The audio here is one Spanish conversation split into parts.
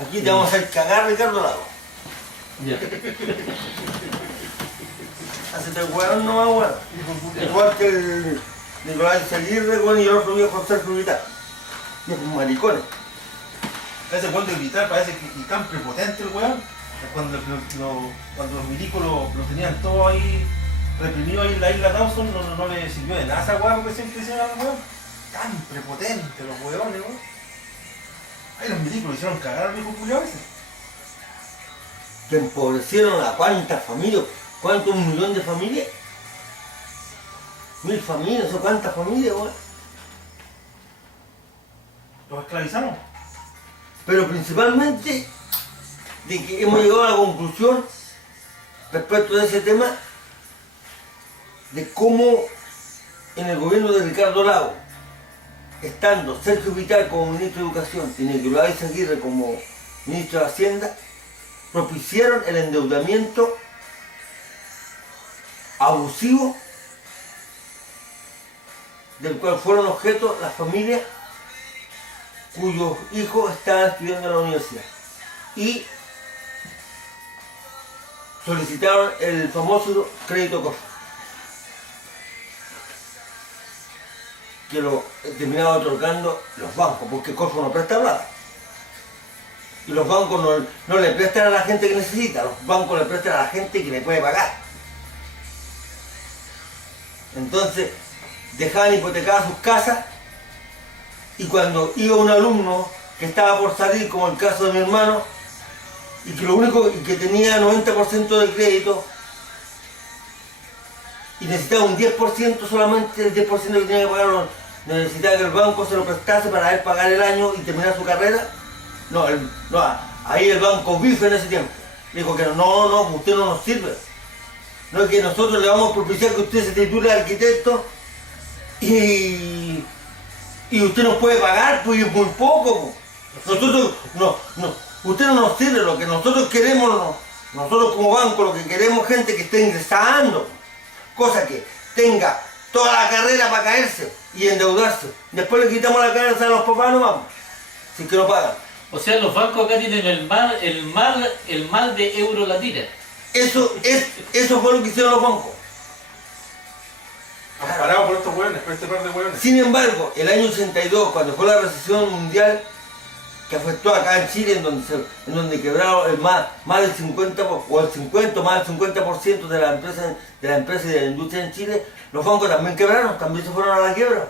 Aquí te vamos a hacer cagar, Ricardo Lago. Ya. Hacete el hueón nomás, weón. Igual que el Nicolás Aguirre, weón, y el otro viejo Sergio Vital. Viejos maricones. Ese cuento de Vital parece que y tan prepotente el weón. Cuando los milicos lo tenían todo ahí reprimido ahí en la isla Dawson, no le sirvió de nada esa weón que siempre hicieron al weón. Tan prepotente los weones, weón. Ahí los milicos lo hicieron cagar al viejo culiao ese. Que empobrecieron a cuántas familias, cuántos, 1 millón de familias. 1000 familias, ¿o cuántas familias, weón? Los esclavizaron. Pero principalmente de que hemos llegado a la conclusión respecto de ese tema de cómo en el gobierno de Ricardo Lago, estando Sergio Vital como ministro de Educación y Nicolás Aguirre como ministro de Hacienda, propiciaron el endeudamiento abusivo del cual fueron objeto las familias cuyos hijos estaban estudiando en la universidad y solicitaron el famoso crédito COF, que lo terminaban otorgando los bancos, porque COF no presta plata. Y los bancos no le prestan a la gente que necesita, los bancos le prestan a la gente que le puede pagar. Entonces, dejaban hipotecadas sus casas y cuando iba un alumno que estaba por salir, como el caso de mi hermano, y que lo único que tenía 90% de crédito y necesitaba un 10% solamente, el 10% que tenía que pagar, necesitaba que el banco se lo prestase para él pagar el año y terminar su carrera. No, ahí el banco bife en ese tiempo. Le dijo que no, usted no nos sirve. No es que nosotros le vamos a propiciar que usted se titule de arquitecto y usted nos puede pagar, pues es muy poco. Nosotros, usted no nos sirve, lo que nosotros queremos, nosotros como banco, lo que queremos es gente que esté ingresando, cosa que tenga toda la carrera para caerse y endeudarse. Después le quitamos la cabeza a los papás, no vamos, si es que no pagan. O sea, los bancos acá tienen el mal de euro latina. Eso fue lo que hicieron los bancos. Amparado por estos hueones, por este par de hueones. Sin embargo, el año 82, cuando fue la recesión mundial que afectó acá en Chile, en donde quebraron más del 50%, o el 50%, más del 50% de las empresas y de la industria en Chile, los bancos también quebraron, también se fueron a la quiebra.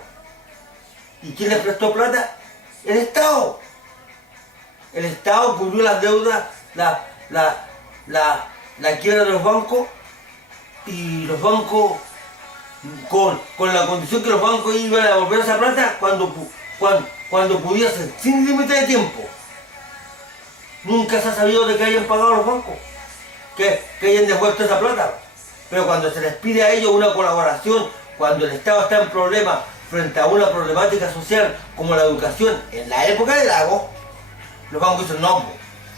¿Y quién les prestó plata? El Estado. El Estado cubrió las deudas, la quiebra de los bancos, y los bancos, con la condición que los bancos iban a devolver esa plata cuando pudiesen, sin límite de tiempo. Nunca se ha sabido de que hayan pagado los bancos, que hayan devuelto esa plata. Pero cuando se les pide a ellos una colaboración, cuando el Estado está en problemas frente a una problemática social como la educación, en la época de Lago, los bancos dicen no,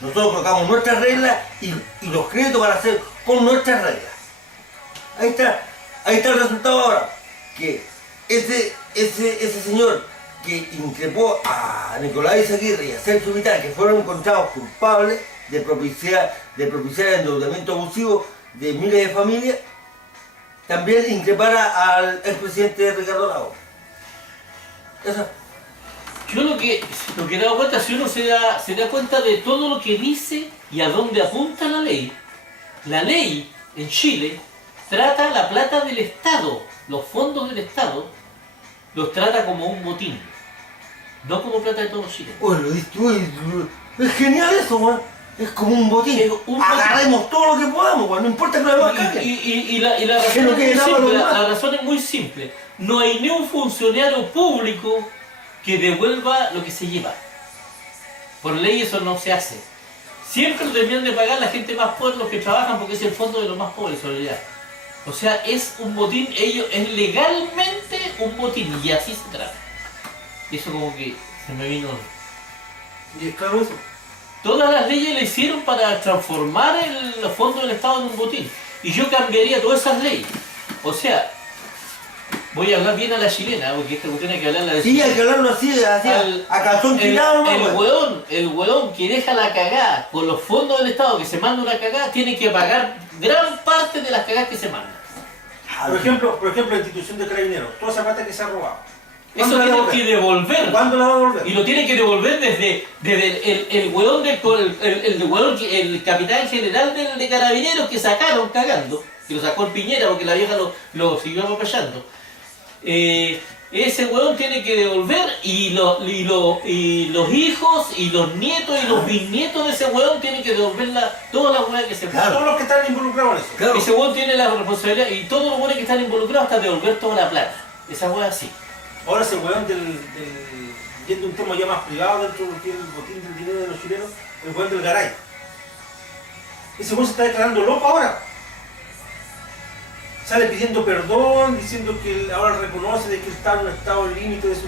nosotros colocamos nuestras reglas y los créditos van a ser con nuestras reglas. Ahí está el resultado ahora, que ese señor que increpó a Nicolás Aguirre y a Sergio Vital, que fueron encontrados culpables de propiciar el endeudamiento abusivo de miles de familias, también increpara al expresidente Ricardo Lago. Eso. Yo lo que he dado cuenta, si uno se da cuenta de todo lo que dice y a dónde apunta la ley en Chile trata la plata del Estado, los fondos del Estado, los trata como un botín, no como plata de todos los chilenos. Oye, lo distribuye, es genial eso, man. Es como un botín. Agarremos todo lo que podamos, man. No importa que lo demás caguen. Y la razón es muy simple, la razón es muy simple. No hay ni un funcionario público que devuelva lo que se lleva. Por ley eso no se hace. Siempre lo terminan de pagar la gente más pobre, los que trabajan, porque es el fondo de los más pobres, solidaridad. O sea, es un botín, es legalmente un botín, y así se trata. Eso como que se me vino. Y es claro eso. Todas las leyes le hicieron para transformar el fondo del Estado en un botín. Y yo cambiaría todas esas leyes. O sea, voy a hablar bien a la chilena, porque esta cuestión hay que hablarla de Sí, hay que hablarlo así, a calzón tirado, ¿no? el hueón que deja la cagada con los fondos del Estado, que se manda una cagada, tiene que pagar gran parte de las cagadas que se mandan. Por ejemplo, la institución de carabineros, toda esa plata que se ha robado. Eso tiene que devolver. ¿Cuándo la va a devolver? Y lo tiene que devolver desde el hueón el capitán general de carabineros que sacaron cagando, que lo sacó el Piñera porque la vieja lo siguió apapachando. Ese hueón tiene que devolver y los hijos y los nietos y los bisnietos de ese hueón tienen que devolver toda la hueá que se Todos los que están involucrados en eso. Claro. Ese hueón tiene la responsabilidad y todos los hueones que están involucrados hasta devolver toda la plata. Esa hueá sí. Ahora ese weón yendo a un tema ya más privado dentro de lo que es el botín del dinero de los chilenos, el weón del Garay. Ese weón se está declarando loco ahora. Sale pidiendo perdón, diciendo que él ahora reconoce de que él está en un estado límite de su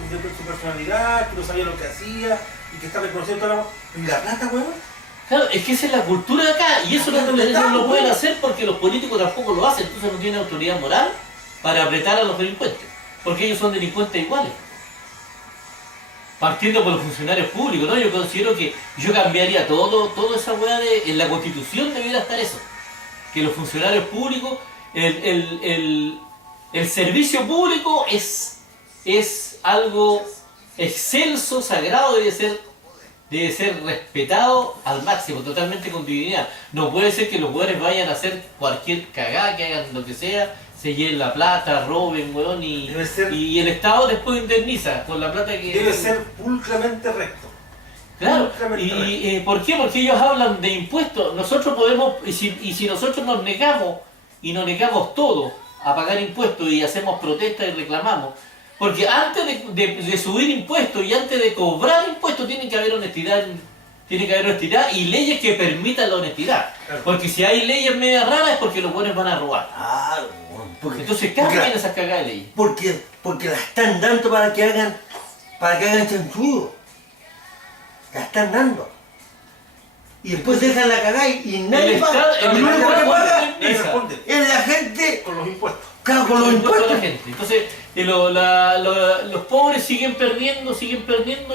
personalidad, que no sabía lo que hacía y que está reconociendo toda la... ¿Y la plata, weón? Claro, es que esa es la cultura de acá y eso no lo pueden hacer porque los políticos tampoco lo hacen, entonces no tienen autoridad moral para apretar a los delincuentes. Porque ellos son delincuentes iguales. Partiendo por los funcionarios públicos, ¿no? Yo considero que yo cambiaría toda esa weá en la Constitución debiera estar eso. Que los funcionarios públicos, el servicio público es algo excelso, sagrado, debe ser respetado al máximo, totalmente con dignidad. No puede ser que los weones vayan a hacer cualquier cagada, que hagan lo que sea, se lleven la plata, roben, weón, y el Estado después indemniza con la plata que... Debe ser pulcramente recto. Claro, ¿por qué? Porque ellos hablan de impuestos. Nosotros podemos, y si nosotros nos negamos todo a pagar impuestos y hacemos protestas y reclamamos, porque antes de subir impuestos y antes de cobrar impuestos tiene que haber honestidad y leyes que permitan la honestidad. Claro. Porque si hay leyes medio raras es porque los buenos van a robar. Entonces cambien esas cagadas de leyes. Porque las están dando para que hagan chanchullo. La están dando. Y después dejan la cagada y nadie paga. El único que paga es la gente con los impuestos. Claro, con los impuestos. La gente. Entonces los pobres siguen perdiendo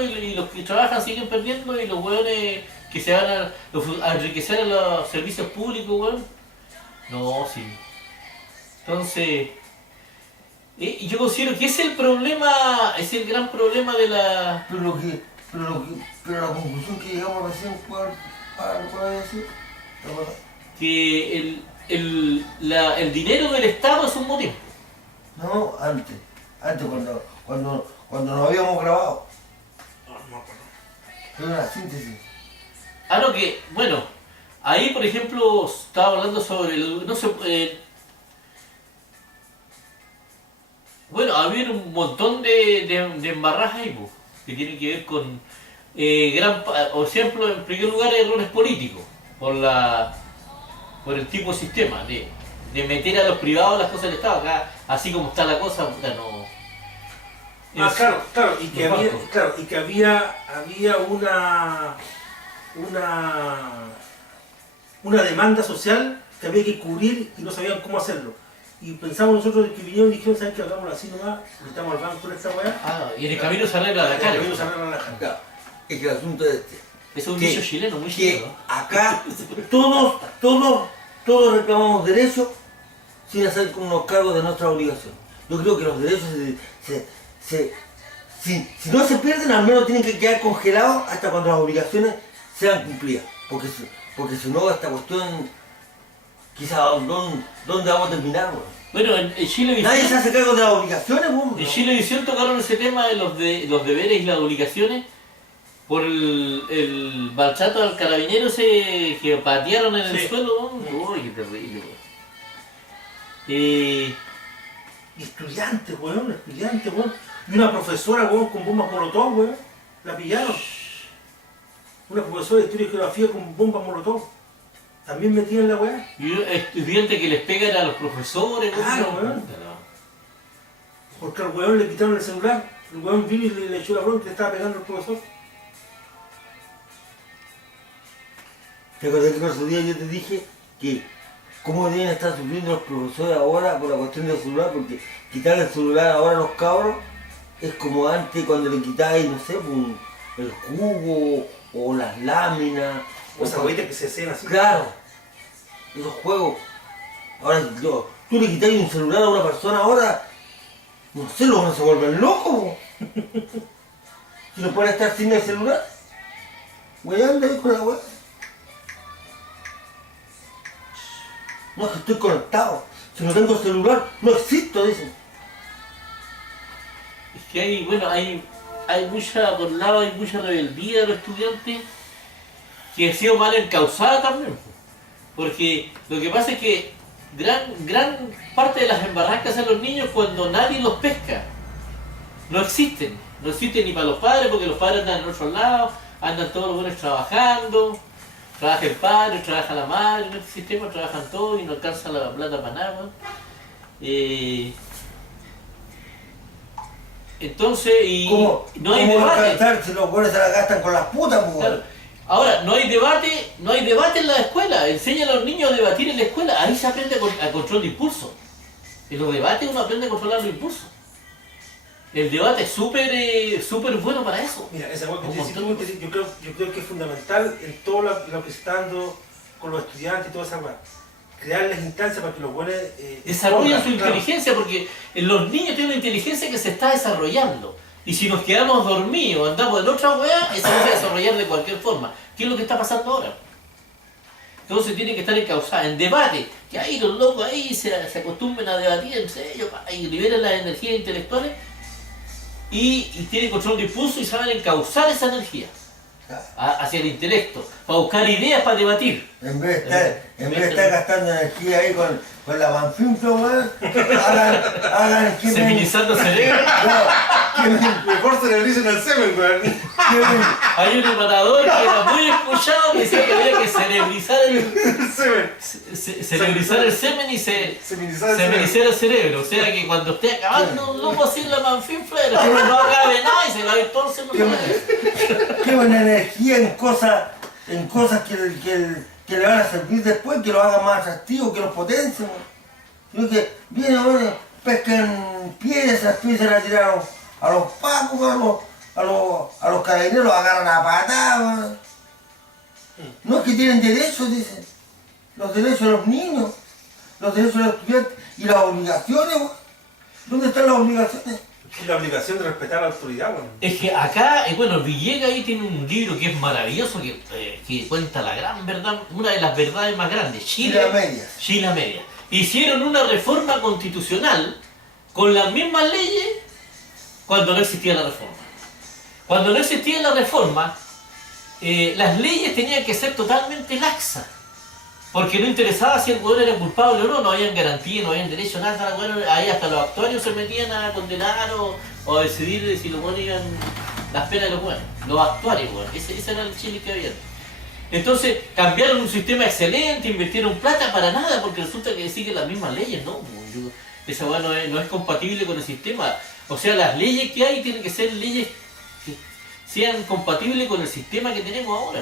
y los que trabajan siguen perdiendo y los hueones que se van a enriquecer a los servicios públicos, hueón. No, sí. Entonces, yo considero que es el gran problema de la... Pero la conclusión que llegamos recién, ¿cuál decir? Que el dinero del Estado es un motivo. No, antes cuando nos habíamos grabado. Fue una síntesis. Bueno, ahí por ejemplo estaba hablando sobre bueno, había un montón de embarrajas ahí, que tienen que ver con por ejemplo, en primer lugar, errores políticos, por el tipo de sistema, de meter a los privados las cosas del Estado. Acá, así como está la cosa, no... Claro, y que había una demanda social que había que cubrir y no sabían cómo hacerlo. Y pensamos nosotros que vinieron y dijeron, ¿saben qué? Hagámoslo así nomás, metamos al banco con esta weá. Y en el camino se arregla la cara. Claro, es que el asunto es este. Es un dicho chileno, muy que chileno. Acá todos reclamamos derechos sin hacer unos cargos de nuestra obligación. Yo creo que los derechos si no se pierden, al menos tienen que quedar congelados hasta cuando las obligaciones sean cumplidas. Porque si no, esta cuestión, quizás, ¿dónde vamos a terminar? Bueno, en Chilevisión... Nadie se hace cargo de las obligaciones, En Chilevisión tocaron ese tema de los deberes y las obligaciones por el balchato al carabinero ese que patearon en el suelo. Uy, qué terrible. Estudiantes, weón. Y una profesora, weón, con bombas molotov, weón. La pillaron. Una profesora de historia y geografía con bombas molotov. También metían la weá. Y estudiantes que les pegan a los profesores. Claro, weón. Porque al weón le quitaron el celular. El weón vino y le echó la bronca y le estaba pegando al profesor. ¿Te acuerdas que el otro día yo te dije que cómo deben estar sufriendo los profesores ahora por la cuestión del celular, porque quitar el celular ahora a los cabros es como antes cuando le quitáis, no sé, el cubo o las láminas. O esas huevitas que se hacen así. Claro, esos juegos. Ahora, tú le quitáis un celular a una persona ahora, no sé, los van a se vuelven locos. Si no pueden estar sin el celular, anda ahí con la wea. No, es que estoy conectado. Si no tengo celular, no existo, dicen. Es que hay mucha, por un lado hay mucha rebeldía de los estudiantes que ha sido mal encausada también. Porque lo que pasa es que gran parte de las embarradas que hacen los niños cuando nadie los pesca, no existen ni para los padres, porque los padres andan en otro lado, andan todos los buenos trabajando, trabaja el padre, trabaja la madre, en este sistema trabajan todos y no alcanza la plata para nada. Entonces, no hay debate. Si los buenos se la gastan con las putas, pues. Claro. Ahora, no hay debate en la escuela. Enseña a los niños a debatir en la escuela. Ahí se aprende a control de impulso. En los debates uno aprende a controlar los impulsos. El debate es súper bueno para eso. Mira, esa cosa que yo creo que es fundamental en todo lo que se está dando con los estudiantes y toda esa cosa. Crearles instancias para que los buenos desarrollen su inteligencia, porque los niños tienen una inteligencia que se está desarrollando. Y si nos quedamos dormidos, andamos en otra weá, esa se va a desarrollar de cualquier forma. ¿Qué es lo que está pasando ahora? Entonces tiene que estar encauzada en debate, que ahí los locos ahí se acostumbren a debatir entre ellos y liberen las energías intelectuales y tienen control de impulso y saben encauzar esa energía hacia el intelecto, para buscar ideas para debatir. En vez de estar gastando energía ahí con la manfinfla, weón, hagan seminizando cerebro. Mejor cerebricen el semen, weón. Hay un emanador que era muy escuchado que decía que había que cerebrizar el semen. Cerebrizar el semen y seminizar el cerebro. O sea que cuando esté acabando un loco así en la manfinfla, no acabe nada y se va a ir todo el semen. Qué buena energía en cosas que le van a servir después, que lo hagan más atractivo, que los potencien. Sino que vienen, pescan piedras, empiezan a tirar a los pacos, a los carabineros, los agarran a patadas. No es que tienen derechos, dicen. Los derechos de los niños, los derechos de los estudiantes y las obligaciones. ¿Dónde están las obligaciones? Y la obligación de respetar a la autoridad, bueno. Es que acá, Villegas ahí tiene un libro que es maravilloso, que cuenta la gran verdad, una de las verdades más grandes. Chile a medias. Hicieron una reforma constitucional con las mismas leyes cuando no existía la reforma. Cuando no existía la reforma, las leyes tenían que ser totalmente laxas. Porque no interesaba si el hueón era culpable o no, no habían garantía, no habían derecho a nada. Ahí hasta los actuarios se metían a condenar o a decidir si los hueones iban las penas de los hueones. Los actuarios, hueón. Ese era el Chile que había. Entonces cambiaron un sistema excelente, invirtieron plata para nada, porque resulta que siguen las mismas leyes, ¿no? Esa hueá no es compatible con el sistema. O sea, las leyes que hay tienen que ser leyes que sean compatibles con el sistema que tenemos ahora.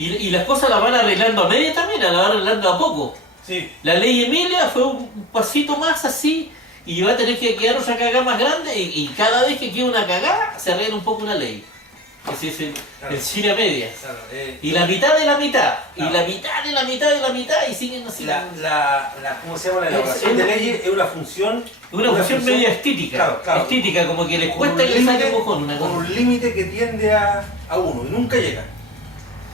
Y las cosas las van arreglando a media también, las van arreglando a poco. Sí. La ley Emilia fue un pasito más así, y va a tener que quedar otra cagada más grande, y cada vez que queda una cagada, se arregla un poco una ley. Ese es el Chile a medias. Claro, y la mitad de la mitad, claro. Y la mitad de la mitad de la mitad, y siguen así. ¿Cómo se llama? La elaboración de leyes es una función... Una función media estética, claro. Estética, como que les cuesta que le saque un mojón. Con un límite que tiende a uno, y nunca llega.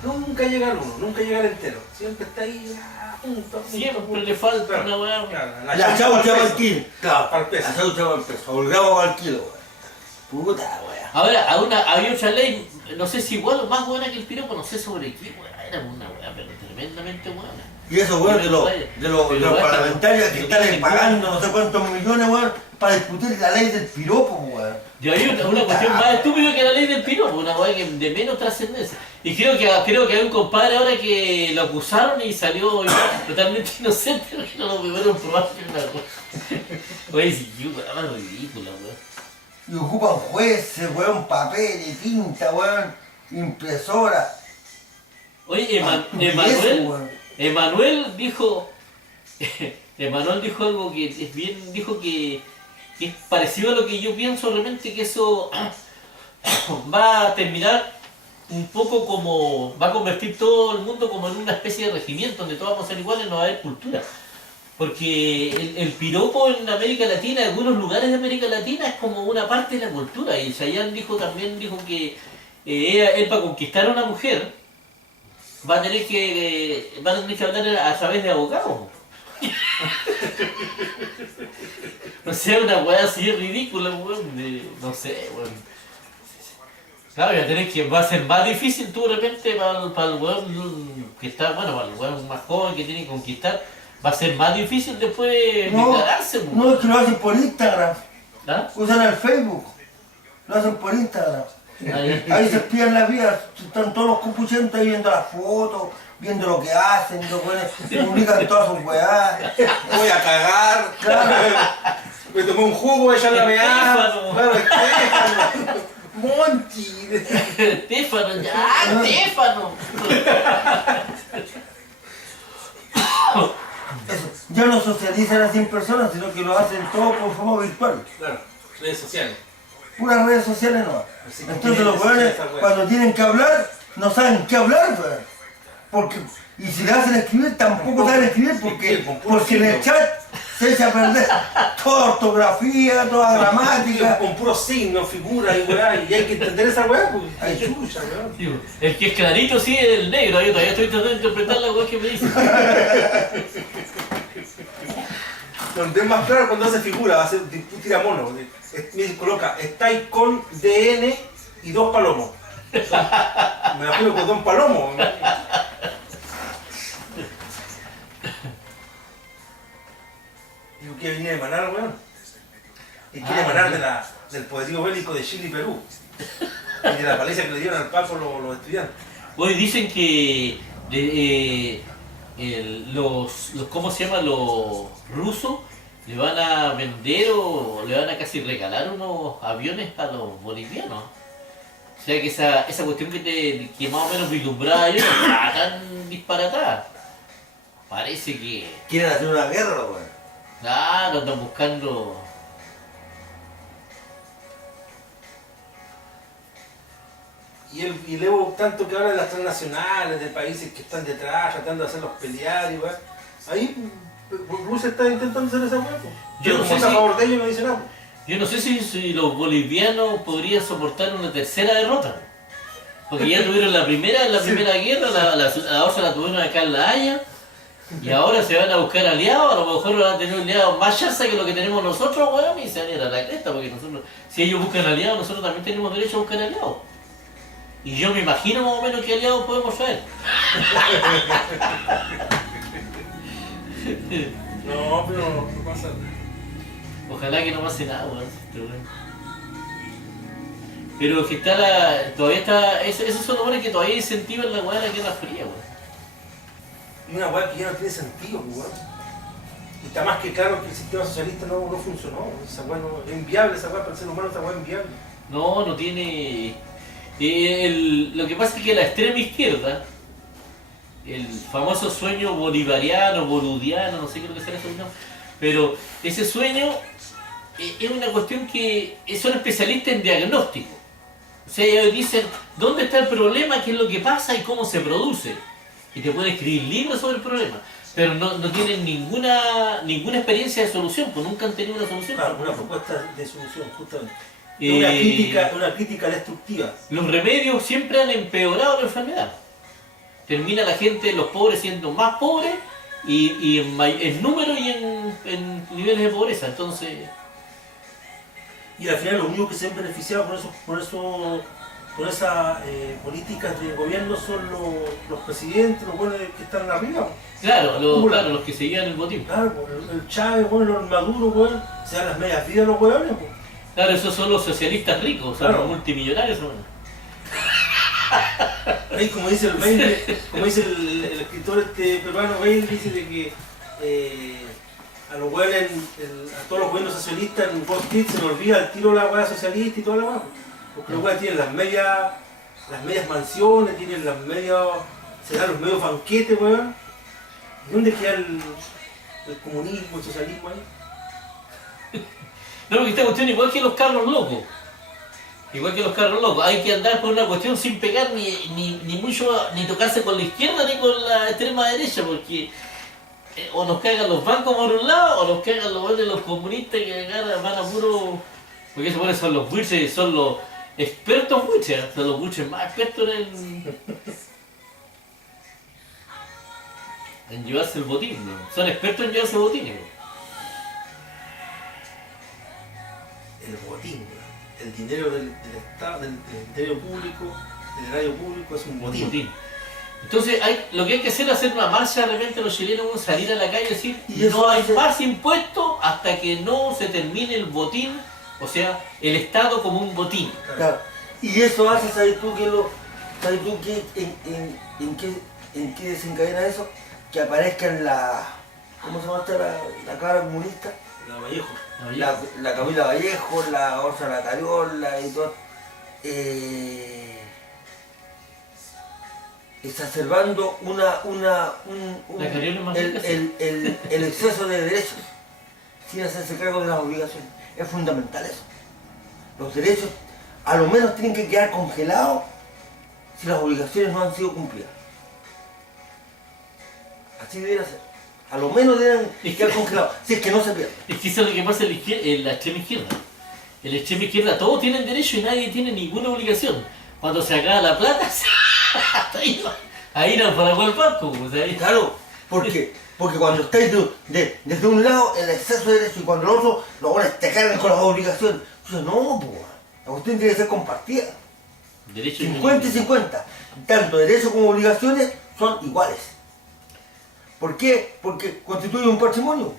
Nunca llega al uno, nunca llega al entero. Siempre está ahí a punto. Siempre le falta claro, una weá. Claro, la chaucha para el kilo. Claro, para el peso. La chaucha para el peso. O el gramo para el kilo, weá. Puta, weá. Ahora, había otra ley, no sé si igual o más buena que el piropo, no sé sobre qué, weá. Era una weá, pero tremendamente buena. Y eso, weón, de los parlamentarios que están pagando no sé cuántos millones, weón, para discutir la ley del piropo, weón. Y hay una cuestión más estúpida que la ley del piropo, una weá de menos trascendencia. Y creo que hay un compadre ahora que lo acusaron y salió totalmente inocente, porque no lo pudieron probar que una weá. Oye, si yo, weá, más ridícula, weón. Y ocupan jueces, weón, papel y tinta, weón, impresora. Oye, Emanuel dijo algo que es bien, dijo que es parecido a lo que yo pienso realmente, que eso va a terminar un poco como, va a convertir todo el mundo como en una especie de regimiento donde todos vamos a ser iguales, no va a haber cultura. Porque el piropo en América Latina, en algunos lugares de América Latina, es como una parte de la cultura. Y Chayanne también dijo que él para conquistar a una mujer va a tener que hablar a través de abogados. No sé, una weá así ridícula, weón. No sé, weón. Claro, va a ser más difícil tú de repente para el weón que está, bueno, para el weón más joven que tiene que conquistar, va a ser más difícil después declararse. No, es que lo hacen por Instagram. ¿Ah? Usan el Facebook. Lo hacen por Instagram. Ahí se espían las vidas, están todos los compuchentos ahí viendo las fotos, viendo lo que hacen, publican todas sus weás. Voy a cagar. Claro. Me tomé un jugo, ella la meada. Estéfano. Claro, Estéfano. Monty. Estéfano, ya, Estéfano. Eso, ya no socializan a 100 personas, sino que lo hacen todo por forma virtual. Claro, redes sociales. Puras redes sociales no. Así que Entonces los weones, cuando tienen que hablar, no saben qué hablar, weón. Porque, y si le hacen escribir, tampoco saben escribir porque en el chat se echa a perder toda ortografía, toda gramática. Con puros signos, figuras y weá, y hay que entender esa weá, pues. Ay, chucha, weón. Sí, el que es clarito sí es el negro, yo todavía estoy tratando de interpretar la weá que me dice. Donde es más claro cuando hace figura, va a ser tú tira mono. Me coloca, estáis con DN y 2 palomos. Me imagino con 2 palomos. Digo, quiere venir a emanar, weón. Y quiere emanar del poderío bélico de Chile y Perú. Y de la paliza que le dieron al Paco los estudiantes. Hoy dicen que los ¿cómo se llama? Los rusos le van a vender o le van a casi regalar unos aviones a los bolivianos. O sea que esa cuestión que más o menos vislumbraba yo no estaba tan disparatada. Parece que... Quieren hacer una guerra, weón. Claro, andan buscando... Y el Evo tanto que habla de las transnacionales, de países que están detrás, tratando de hacerlos pelear y weón. Ahí Rusia está intentando hacer esa weón. Yo no sé a favor de ellos no dice nada. Yo no sé si los bolivianos podrían soportar una tercera derrota. Porque ya tuvieron la primera guerra, la otra la tuvieron acá en La Haya, y ahora se van a buscar aliados, a lo mejor van a tener aliados más chanza que lo que tenemos nosotros, weón, y se van a ir a la cresta, porque nosotros, si ellos buscan aliados, nosotros también tenemos derecho a buscar aliados. Y yo me imagino más o menos qué aliados podemos traer. No, pero no pasa nada. Ojalá que no pase nada, weón. Pero que todavía está, esos son los buenos que todavía incentivan la weá de la Guerra Fría, weón. Y una weá que ya no tiene sentido, weón. Y está más que claro que el sistema socialista no funcionó. Esa weá no, es inviable, esa weá para el ser humano, esa weá es inviable. No tiene... lo que pasa es que la extrema izquierda, el famoso sueño bolivariano, boludiano, no sé qué es lo que será eso, ¿no? Pero ese sueño es una cuestión que son especialistas en diagnóstico. O sea, ellos dicen dónde está el problema, qué es lo que pasa y cómo se produce. Y te pueden escribir libros sobre el problema. Pero no tienen ninguna experiencia de solución, pues nunca han tenido una solución. Claro, una propuesta de solución, justamente. Eh, Una crítica destructiva. Los remedios siempre han empeorado la enfermedad. Termina la gente, los pobres siendo más pobres y en número y en niveles de pobreza. Entonces... Y al final los únicos que se han beneficiado con esas políticas de gobierno son los presidentes, los buenos que están arriba. Claro, los que se llevan el botín. Claro, el Chávez, bueno, el Maduro, bueno, se dan las medias vidas los hueones. Pues. Claro, esos son los socialistas ricos, o sea, Claro. los multimillonarios son. Ahí como dice el Bailey, como dice el escritor peruano Bailey, dice de que a los hueones, a todos los gobiernos socialistas en Wall Street se les olvida el tiro la hueá socialista y toda la hueá. Porque los hueones tienen las medias mansiones, tienen las medias, se dan los medios banquetes, weón. ¿Y dónde queda el comunismo, el socialismo ahí? No, porque esta cuestión igual que los carros locos. Igual que los carros locos. Hay que andar por una cuestión sin pegar ni mucho, ni tocarse con la izquierda ni con la extrema derecha, porque o nos cagan los bancos por un lado, o nos cagan los comunistas que acá van a puro... Porque se supone son los buitres, son los expertos buitres, son los buitres más expertos en llevarse el botín, ¿no? Son expertos en llevarse botines, ¿no? El botín, weón. El dinero del Estado, del dinero público, del erario público es un botín. Entonces lo que hay que hacer es hacer una marcha de repente los chilenos, salir a la calle y decir Y eso no hay hace- más impuestos hasta que no se termine el botín, o sea, el Estado como un botín. Claro. Y eso hace, ¿sabes tú en qué desencadena eso? Que aparezca en la... ¿Cómo se llama esta? La cara comunista. La Vallejo. La Camila Vallejo, la Orsa La Cariola y todo. Exacerbando La Cariola es más rica, sí. el exceso de derechos sin hacerse cargo de las obligaciones. Es fundamental eso. Los derechos a lo menos tienen que quedar congelados si las obligaciones no han sido cumplidas. Así debería ser. A lo menos deben quedar congelados, si es que no se pierden. Es que eso es lo que pasa en la extrema izquierda. En la extrema izquierda todos tienen derecho y nadie tiene ninguna obligación. Cuando se acaba la plata, ahí no para el barco. O sea, ahí... Claro, porque cuando estáis desde un lado el exceso de derecho y cuando el otro lo van a cargan con las obligaciones. Entonces, no, pues, la cuestión tiene que ser compartida. Derecho 50 y 50. Tanto derechos como obligaciones son iguales. ¿Por qué? Porque constituye un patrimonio.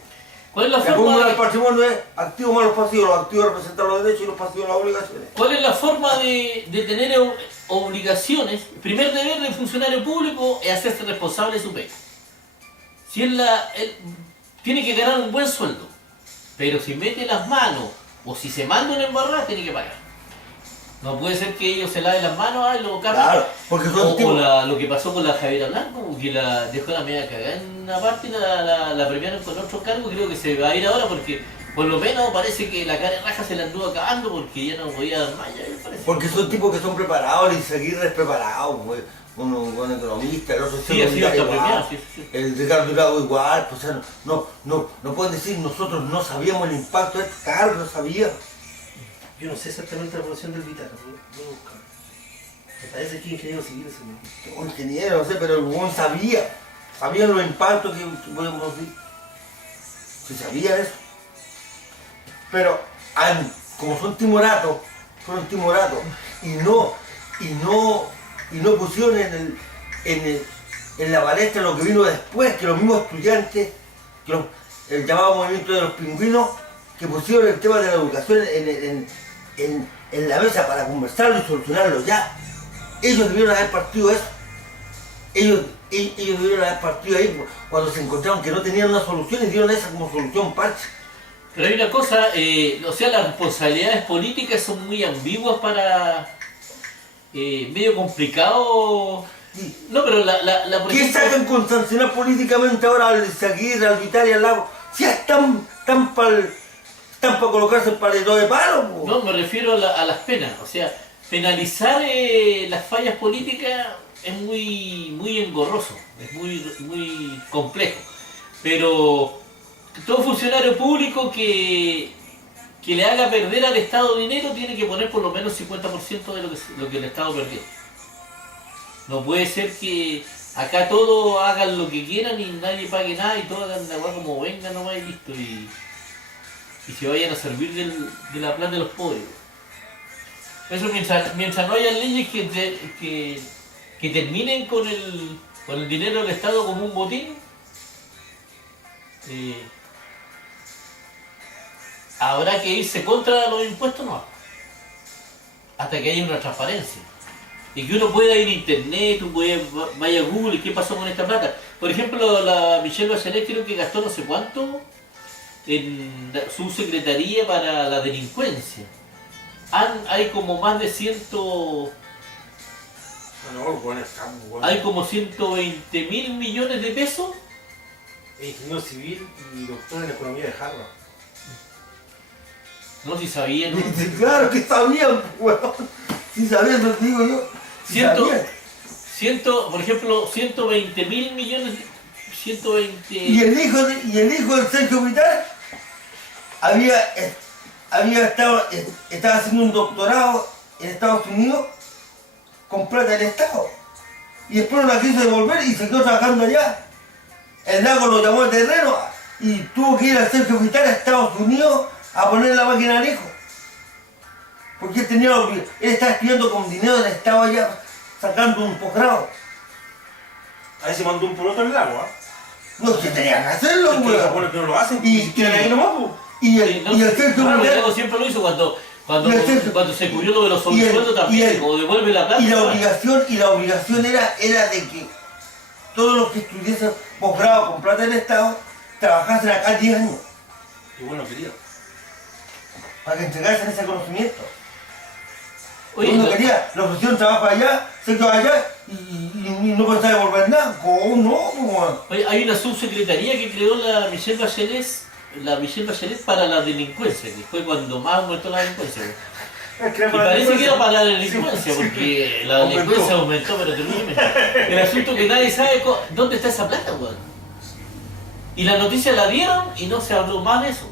¿Cuál es la La forma fórmula del de, patrimonio es activos más los pasivos. Los activos representan los derechos y los pasivos las obligaciones. ¿Cuál es la forma de tener obligaciones? El primer deber del funcionario público es hacerse responsable de su pega. Si él tiene que ganar un buen sueldo, pero si mete las manos o si se manda una embarrada, tiene que pagar. No puede ser que ellos se laven las manos y lo carguen. Claro, porque son tipos. Lo que pasó con la Javiera Blanco, que la dejó la media cagada en una parte y la premiaron con otro cargo. Creo que se va a ir ahora porque por lo menos parece que la cara de raja se la anduvo acabando porque ya no podía dar más. Porque son tipos que son preparados, y Seguirre es preparado, pues. Uno un economista, el otro Sí, ha sido hasta igual, premiado, sí. el Ricardo Hurtado igual, pues, o sea, no pueden decir nosotros no sabíamos el impacto de esto, claro, no sabía. Yo no sé exactamente la posición del Vitara, voy a buscar. Me parece que es ingeniero civil ese mismo. Un ingeniero, no sé, pero el buen sabía los impactos que podemos decir. Se sabía eso. Pero como son timoratos y no pusieron en la palestra lo que vino después, que los mismos estudiantes, el llamado movimiento de los pingüinos, que pusieron el tema de la educación en la mesa para conversarlo y solucionarlo ya. Ellos debieron haber partido eso. Ellos debieron haber partido ahí cuando se encontraron que no tenían una solución y dieron esa como solución parche. Pero hay una cosa, o sea, las responsabilidades políticas son muy ambiguas para... medio complicado... Sí. No, pero por ¿Qué ejemplo, sacan con sancionar políticamente ahora al Seguirre, al Vital y al Lago? Si están para colocarse el paletón de palo, po. No, me refiero a las penas. O sea, penalizar las fallas políticas es muy engorroso, es muy complejo. Pero todo funcionario público que le haga perder al Estado dinero tiene que poner por lo menos 50% de lo que el Estado perdió. No puede ser que acá todos hagan lo que quieran y nadie pague nada y todos hagan la weá como venga nomás y listo. Y se vayan a servir de la plata de los pobres. Eso mientras no haya leyes que terminen con el dinero del Estado como un botín, habrá que irse contra los impuestos no, hasta que haya una transparencia. Y que uno pueda ir a internet, vaya a Google y qué pasó con esta plata. Por ejemplo, la Michelle Bachelet creo que gastó no sé cuánto en su secretaría para la delincuencia. Hay como más de hay como 120.000 millones de pesos es ingeniero civil y doctor en economía de Harvard. No, si sabían. Claro que sabían, weón. Sí sabían, lo digo yo. Sí sabían. Por ejemplo, 120.000 millones, 120... Y el hijo de Sergio Vitar estaba haciendo un doctorado en Estados Unidos con plata del Estado. Y después no la quiso devolver y se quedó trabajando allá. El Lago lo llamó al terreno y tuvo que ir a Sergio Vitar a Estados Unidos a poner la máquina al hijo. Porque él estaba estudiando con dinero del Estado allá, sacando un posgrado. Ahí se mandó un poroto al lago, ¿ah? No, que tenía que hacerlo, Es que weón. Japón que no lo hacen, Y- quedan ahí nomás, pues. Y el Sergio Bueno, Vitar... Lago siempre lo hizo cuando se cubrió lo de los y el- sobresueldos también, o devuelve la plata. Y la ¿no? obligación era de que todos los que estudiasen posgrado con plata del Estado trabajasen acá 10 años Y bueno, quería. para que entregasen ese conocimiento. Oye, Uno no- quería, le ofrecieron trabajo allá, se quedó allá y no pensaba devolver nada. ¿Cómo no? weón? Oye, hay una subsecretaría que creó la Michelle Bachelet para la delincuencia, que fue cuando más aumentó la delincuencia. Y parece que era para la delincuencia, porque la delincuencia aumentó, pero terriblemente. El asunto es que nadie sabe dónde está esa plata, weón. Y la noticia la dieron y no se habló más de eso.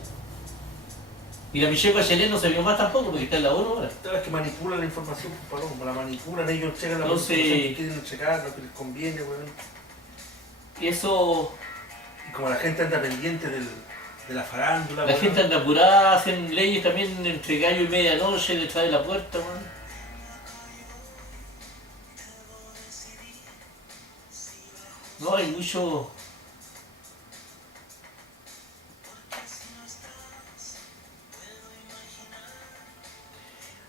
Y la Michelle Bachelet no se vio más tampoco, porque está en la ONU ahora. Cada vez que manipulan la información, pues, como la manipulan, ellos checan la Entonces- información que quieren checar, lo que les conviene, weón. Y eso, Y como la gente anda pendiente de la farándula, la weón. gente anda apurada, hacen leyes también entre gallo y medianoche, detrás de la puerta, weón. No, hay mucho...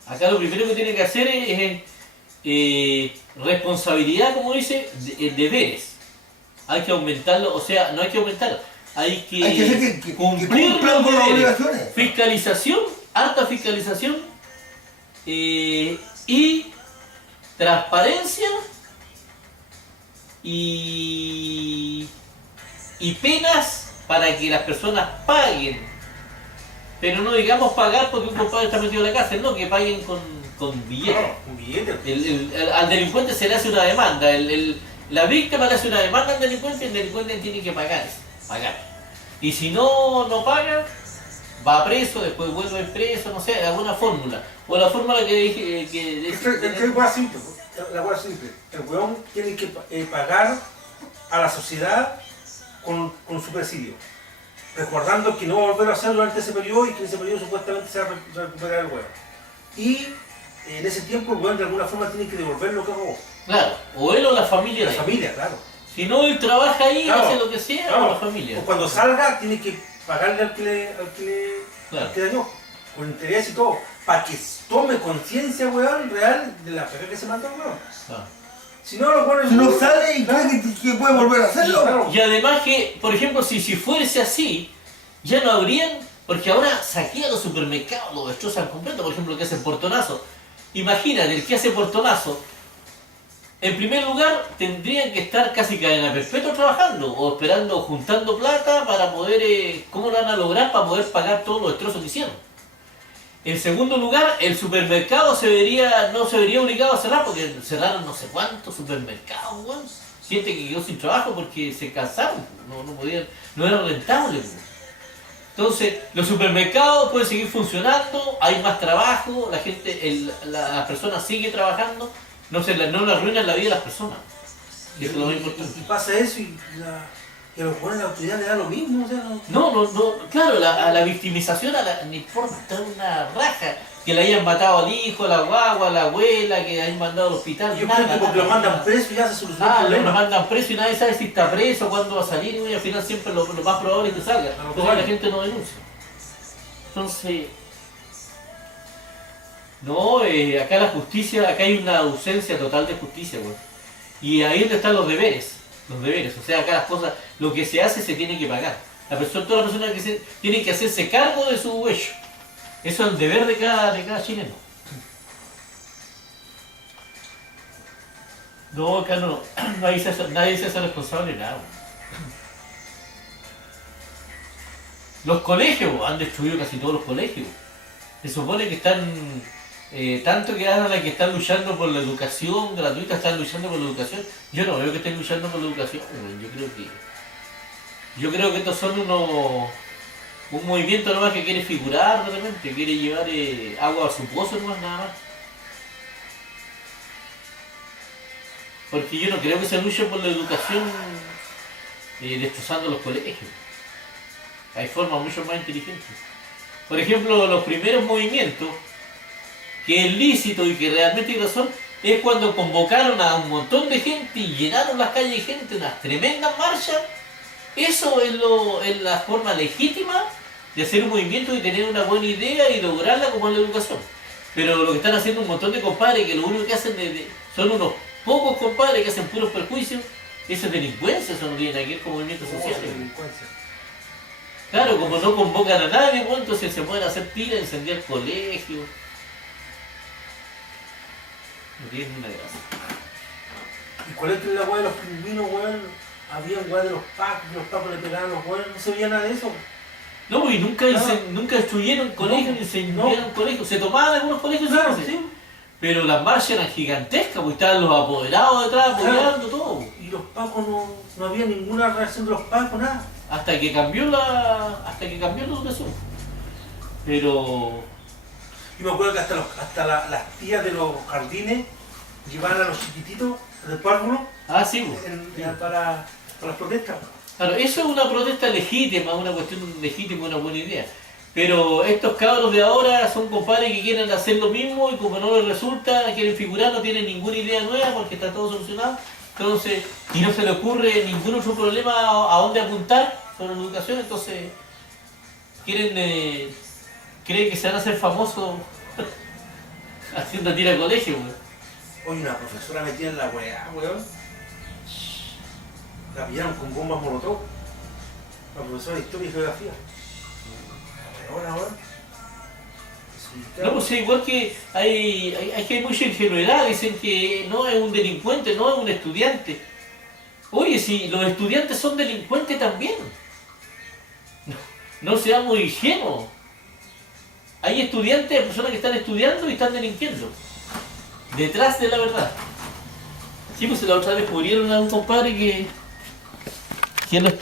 Acá lo primero que tiene que hacer es responsabilidad, como dice, deberes. Hay que aumentarlo, o sea, no hay que aumentarlo, hay que hacer que cumplir cumplan los con las deberes. obligaciones. Fiscalización, alta fiscalización y transparencia y penas para que las personas paguen. Pero no digamos pagar porque un compadre está metido en la cárcel, no, que paguen con billetes. No, un billete. Al delincuente se le hace una demanda, la víctima le hace una demanda al delincuente y el delincuente tiene que pagar. Y si no paga, va preso, después vuelve preso, no sé, alguna fórmula. O la fórmula que dije... Es hueá simple, la hueá simple. El weón tiene que pagar a la sociedad con su presidio. Recordando que no va a volver a hacerlo durante ese periodo y que en ese periodo supuestamente se va a recuperar el weón. Y en ese tiempo el weón de alguna forma tiene que devolver lo que robó. Claro, o él o la familia La de él. familia, claro. Si no, él trabaja ahí, Claro, hace lo que sea, claro. o la familia. O cuando salga tiene que pagarle al que Claro. dañó, con interés y todo, para que tome conciencia, weón, real de la pega que se mandó el weón. Claro. Si no, los weones... Si no sale y Claro. cree que puede volver a hacerlo. Claro. Y además que, por ejemplo, si fuese así, ya no habrían, porque ahora saquean los supermercados, los destrozan completo, por ejemplo, el que hace portonazo. Imagínate, el que hace portonazo, en primer lugar, tendrían que estar casi cadena perpetua trabajando, o esperando, juntando plata para poder, ¿cómo lo van a lograr? Para poder pagar todos los destrozos que hicieron. En segundo lugar, el supermercado no se vería obligado a cerrar, porque cerraron no sé cuántos supermercados, weón. Gente que quedó sin trabajo porque se cansaron, no podían, no era rentable, weón. Entonces, los supermercados pueden seguir funcionando, hay más trabajo, la gente, la persona sigue trabajando, no le arruinan la vida a las personas. Y eso es lo más importante. Y pasa eso y a los buenos la autoridad le da lo mismo, o sea, no... No, claro, a la victimización no importa una raja. Que le hayan matado al hijo, a la guagua, a la abuela, que hayan mandado al hospital. Yo nada, creo que porque nada, lo mandan nada. preso y ya se soluciona el Lo problema. mandan preso y nadie sabe si está preso, cuándo va a salir, y al final siempre lo más probable es que salga. Claro, Entonces claro. la gente no denuncia. Entonces, no, acá la justicia, acá hay una ausencia total de justicia, güey. Y ahí es donde están los deberes, o sea, acá las cosas, lo que se hace se tiene que pagar. Toda la persona tiene que hacerse cargo de su huello. Eso es el deber de cada chileno. No, acá nadie se hace responsable de nada. Los colegios, han destruido casi todos los colegios. Se supone que están, tanto que hablan que están luchando por la educación gratuita, están luchando por la educación. Yo no veo que estén luchando por la educación, yo creo que estos son un movimiento nomás que quiere figurar realmente, quiere llevar agua a su pozo nomás, nada más. Porque yo no creo que se luche por la educación destrozando los colegios. Hay formas mucho más inteligentes. Por ejemplo, los primeros movimientos, que es lícito y que realmente hay razón, es cuando convocaron a un montón de gente y llenaron las calles de gente, unas tremendas marchas. Eso es la forma legítima de hacer un movimiento y tener una buena idea y lograrla como en la educación. Pero lo que están haciendo un montón de compadres, que lo único que hacen son unos pocos compadres que hacen puros perjuicios, eso es delincuencia, eso no tiene nada que ver con movimientos sociales. Claro, como no convocan a nadie, pues, entonces se pueden hacer pilas, incendiar colegios. No tienen una gracia. ¿Y cuál es la weá de los pingüinos, weón? Había weá de los pacos le pegaban a los weones, no se veía nada de eso. No, y nunca destruyeron colegios, ni incendiaron colegios. Se tomaban algunos colegios, Claro, sí. sí. Pero las marchas eran gigantescas, porque estaban los apoderados detrás apoyando todo. Y los pacos no había ninguna reacción de los pacos, nada. Hasta que cambió la educación. Pero Y me acuerdo que hasta las tías de los jardines llevaban a los chiquititos del párvulo sí, para las protestas. claro, eso es una protesta legítima, una cuestión legítima, una buena idea. Pero estos cabros de ahora son compadres que quieren hacer lo mismo y como no les resulta, quieren figurar, no tienen ninguna idea nueva porque está todo solucionado. Entonces, y no se le ocurre ningún otro problema a dónde apuntar sobre la educación, entonces creen que se van a hacer famosos haciendo tira de colegio, weón. Oye, una profesora metida en la weá, weón. La pillaron con bombas molotov. La profesora de historia y geografía. Ahora, weón. No, pues igual que hay mucha ingenuidad, dicen que no es un delincuente, no es un estudiante. Oye, si los estudiantes son delincuentes también. No seamos ingenuos. Hay estudiantes, hay personas que están estudiando y están delinquiendo. Detrás de la verdad. Sí, pues la otra vez murieron a un compadre que lo estudió.